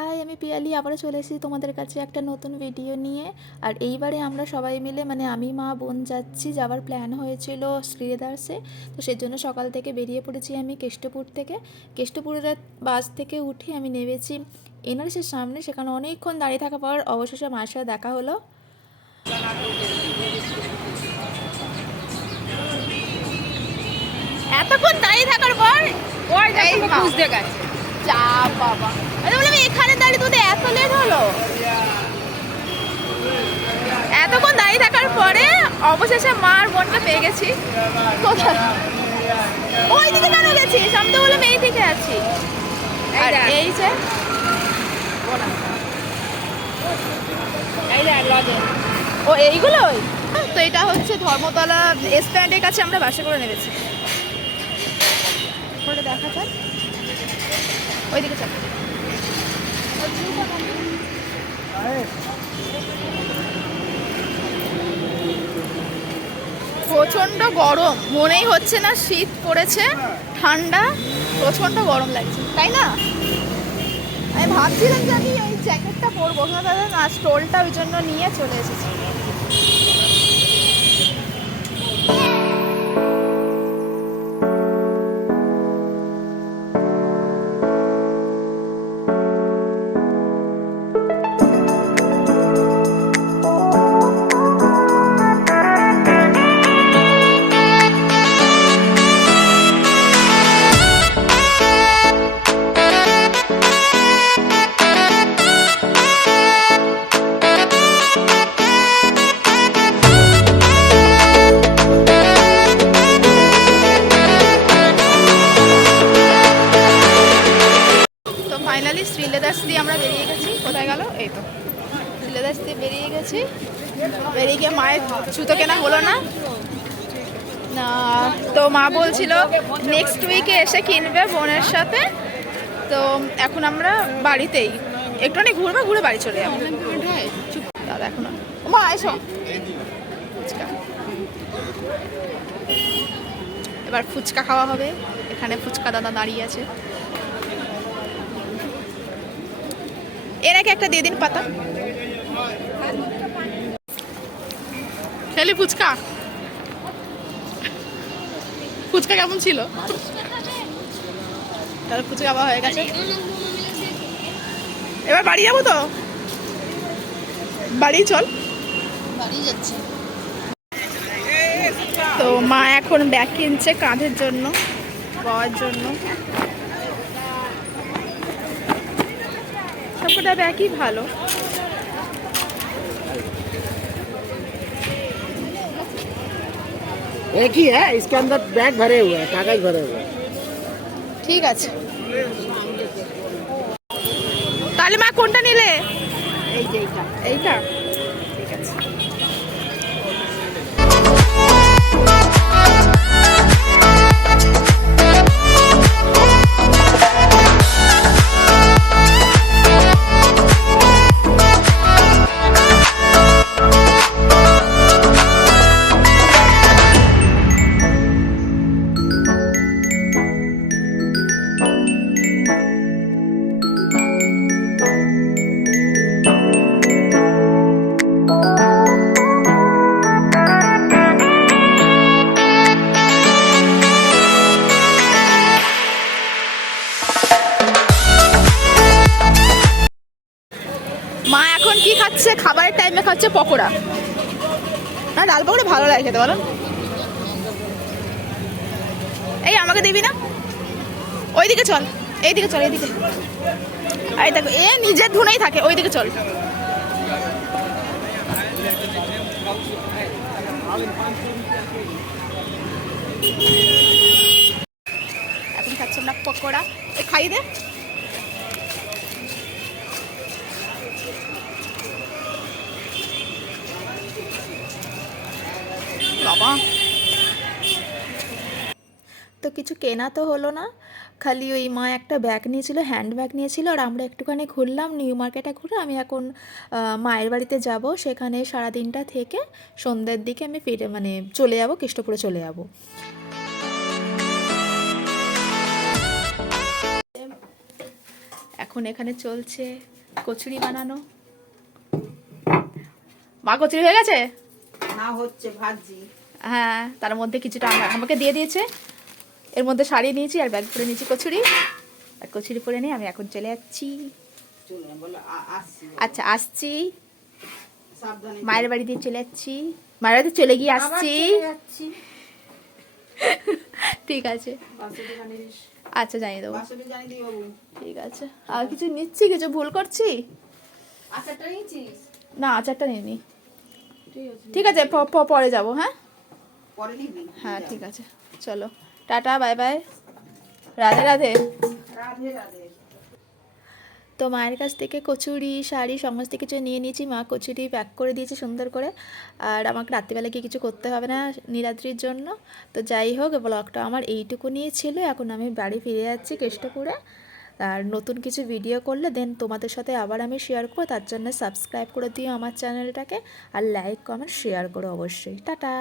High, আমি পিয়ালি আবারও চলে এসেছি তোমাদের কাছে একটা নতুন ভিডিও নিয়ে। আর এইবারে আমরা সবাই মিলে আমি মা বোন যাওয়ার প্ল্যান হয়েছিল শ্রীলেদার্সে। তো সেই জন্য সকাল থেকে বেরিয়ে পড়েছি আমি কেষ্টপুর থেকে। কেষ্টপুরের বাস থেকে উঠে আমি নেমেছি এনআরএসের সামনে। সেখানে অনেকক্ষণ দাঁড়িয়ে থাকার পর অবশেষে মায়ের সাথে দেখা হলো। এতক্ষণ দাঁড়িয়ে থাকার পর বুঝতে গেছে যা বাবা, আমি বললাম এখানে দাঁড়িয়ে তোদের এত লেট হলো। এতক্ষণ দাঁড়িয়ে থাকার পরে অবশেষে মার বোনকে পেয়ে গেছি। কোথায়? ওই দিকে কেন গেছিস? আমি তো বললাম এই দিকে আছি। আর এই যে ও এইগুলোই তো। এটা হচ্ছে ধর্মতলা স্ট্যান্ডের কাছে আমরা বাসে করে নেমেছি। দেখা যাক ওইদিকে চল। প্রচন্ড গরম, মনেই হচ্ছে না শীত পড়েছে, ঠান্ডা, প্রচন্ড গরম লাগছে, তাই না? আমি ভাবছিলাম যে আমি এই জ্যাকেটটা পরবো না, স্টোলটা ওই জন্য নিয়ে চলে এসেছি। ফাইনালি শ্রীলেদার্স দিয়ে আমরা বেরিয়ে গেছি। কোথায় গেল? এই তো শ্রীলেদার্স দিয়ে বেরিয়ে গেছি। বেরিয়ে গিয়ে মায়ের জুতো কেনা হলো না, তো মা বলছিল নেক্সট উইকে এসে কিনবে বোনের সাথে। তো এখন আমরা বাড়িতেই একটুখানি ঘুরবো, ঘুরে বাড়ি চলে যাবো। দাদা এখন মা এসো, ফুচকা এবার ফুচকা খাওয়া হবে। এখানে ফুচকা দাদা দাঁড়িয়ে আছে। এর আগে একটা দিয়ে দিন পাতা। খেলি ফুচকা? ফুচকা কেমন ছিল? তাহলে ফুচকা খাওয়া হয়ে গেছে, এবার বাড়ি যাবো। তো বাড়ি চল, বাড়ি যাচ্ছি। তো মা এখন ব্যাগ কিনছে কাঁধের জন্য, বাবার জন্য। সবকটা ব্যাগই ভালো। एक ही है, इसके अंदर बैग भरे हुए हैं, कागज भरे हुए हैं। ঠিক আছে, তাহলে মা কোনটা নিলে? এইটা ঠিক আছে। মা এখন কি খাচ্ছে? খাবারের টাইমে খাচ্ছে পকোড়া। না, ডাল পকোড়া ভালো লাগে খেতে, বলো। এই আমাকে দিবি না? ওইদিকে চল, এইদিকে চল, এইদিকে। এই দেখো, এ নিজের ধুনেই থাকে, ওইদিকে চল। এখন খাচ্ছি আমরা পকোড়া। এ খাই দে। বাবা, তো কিছু কেনা তো হলো না, খালি ওই মা একটা ব্যাগ নিয়েছিল, হ্যান্ড ব্যাগ নিয়েছিল। আর আমরা একটুখানি ঘুরলাম নিউ মার্কেটে ঘুরে। আমি এখন মায়ের বাড়িতে যাব, সেখানে সারাদিনটা থেকে সন্ধ্যের দিকে আমি ফিরে চলে যাব, কেষ্টপুরে চলে যাব। এখন এখানে চলছে কচুরি বানানো। মা কচুরি হয়ে গেছে? না হচ্ছে ভাজি। হ্যাঁ, তার মধ্যে কিছুটা আমাকে দিয়ে দিয়েছে। এর মধ্যে শাড়ি নিয়েছি আর ব্যাগ পরে নিয়েছি কচুরি। আর কচুরি পরে নিয়ে আমি এখন চলে যাচ্ছি। চলে বলো আসছি। আচ্ছা, আসছি। সাবধানে মায়ের বাড়ি দিয়ে চলে যাচ্ছি। মায়ের বাড়িতে চলে গিয়ে আসছি। যাচ্ছি। ঠিক আছে, বাসুটি জানিয়ে দিস। আচ্ছা জানিয়ে দেবো। বাসুটি জানিয়ে দিই বাবু। ঠিক আছে। আর কিছু নিচ্ছি, কিছু ভুল করছি? আচারটা নিয়েছিস? না, আচারটা নিইনি। ঠিক আছে। ঠিক আছে, পরে যাবো। হ্যাঁ পরে দিবি। হ্যাঁ, ঠিক আছে। চলো, tata, bye bye, Radhe Radhe. Radhe Radhe. তো মায়ের কাছ থেকে কচুরি, শাড়ি সমস্ত কিছু নিয়ে নিয়েছি। মা কচুরি প্যাক করে দিয়েছে সুন্দর করে। আর আমাকে রাত্রিবেলা গিয়ে কিছু করতে হবে না নীলাদ্রির জন্য। তো যাই হোক, ব্লগটা আমার এইটুকু নিয়ে ছিল। এখন আমি বাড়ি ফিরে যাচ্ছি কেষ্টপুরে। আর নতুন কিছু ভিডিও করলে দেন তোমাদের সাথে আবার আমি শেয়ার করবো। তার জন্য সাবস্ক্রাইব করে দিও আমার চ্যানেলটাকে। আর লাইক কমেন্ট শেয়ার করো অবশ্যই। টাটা।